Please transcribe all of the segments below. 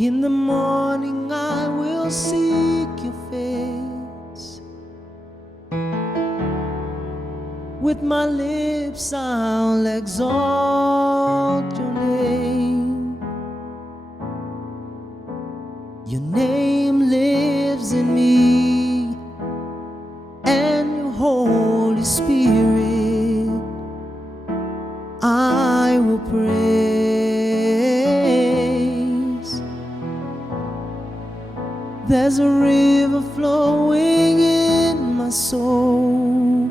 In the morning I will seek your face. With my lips I'll exalt your name. Your name lives in me, and your Holy Spirit I will praise. There's a river flowing in my soul,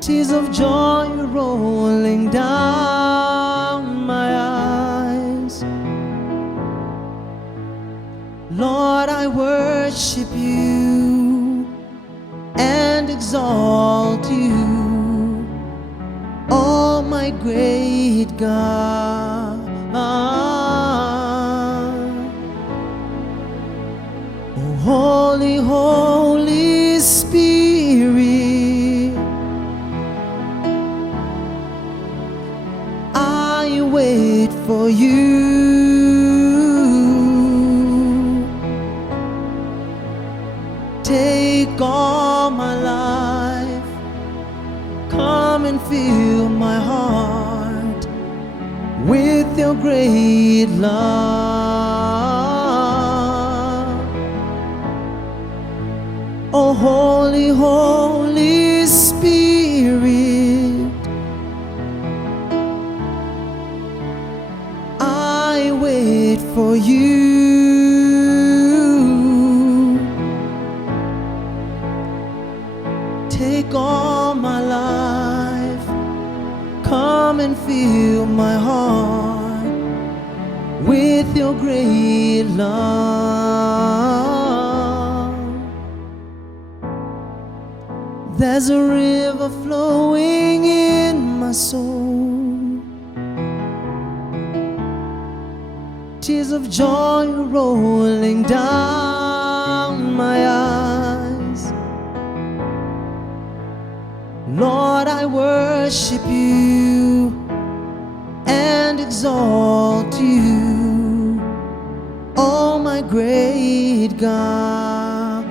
tears of joy rolling down my eyes. Lord, I worship you and exalt you, oh my great God. Oh, Holy, Holy Spirit, I wait for you. Take all my life, come and fill my heart with your great love. Oh, Holy, Holy Spirit, I wait for you. Take all my life, come and fill my heart with your great love. There's a river flowing in my soul, tears of joy rolling down my eyes. Lord, I worship you and exalt you, oh my great God.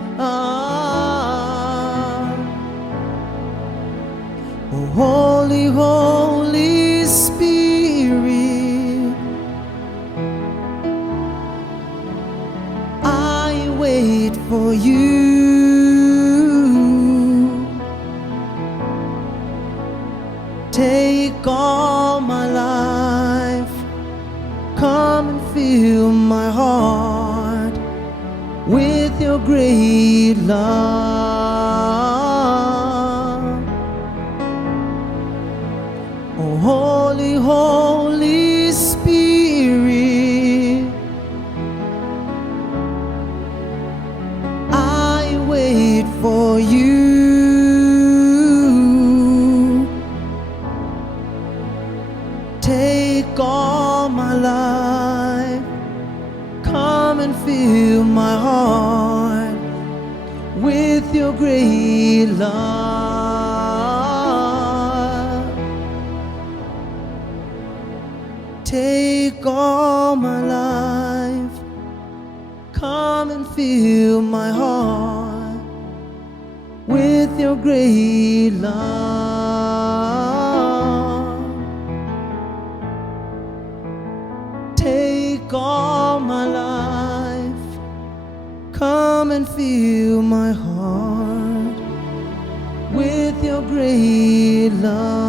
Oh, Holy, Holy Spirit, I wait for you. Take all my life, come and fill my heart with your great love. Oh, Holy, Holy Spirit, I wait for you. Take all my life, come and fill my heart with your great love. Take all my life, come and fill my heart with your great love. Take all my life, come and fill my heart with your great love.